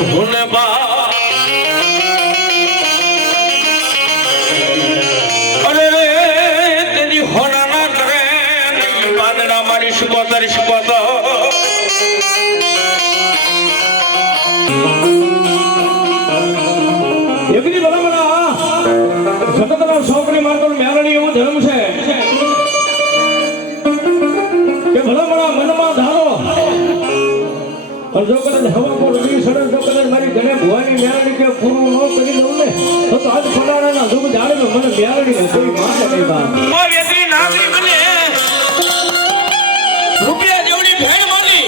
ભૂલે બા અરે રે તેની હોના ના કરે બાંધણા મારી શિકોતર એવી બરાબર જગતનો છોકરી મારતો મેલડી એવો ધર્મ છે કે ભલામણા મનમાં ધારો જો કદાચ હવા પર ઉડી સડે જો કદાચ મારી ઘરે ભુવાની મેલડી કે પૂરું ન કરી દઉં ને તો આજ ફલાણાના દુઃખ જાણે મને મેલડી ને કોઈ માથે નહીં બાર ઓ વેદરી નાગરી બને રૂપિયા જેવડી ભેણ મારી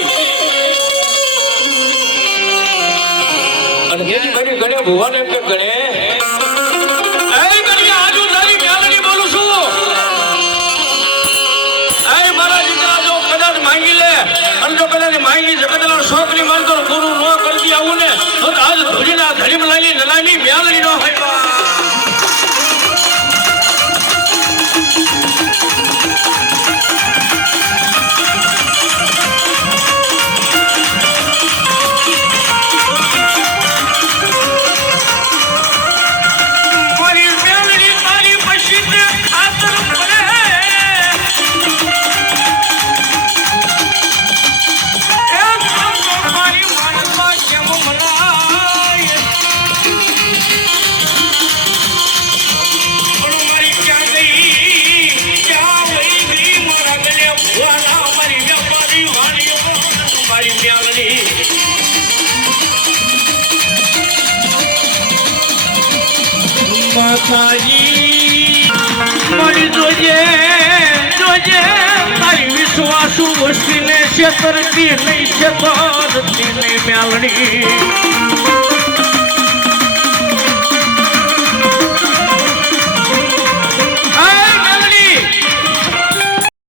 અને જેની મારી ઘરે ભુવાને કે ગણે માંગી જગતનો છોકરી માનતો પૂરું ન કરતી આવું ને તો આજ ધૂળીના ધડીમ લાગી નલામી મ્યાલડી નો હોય મારી જોજે તારી વિશ્વાસુ વસ્તીને છેતરતી નહીં મેલડી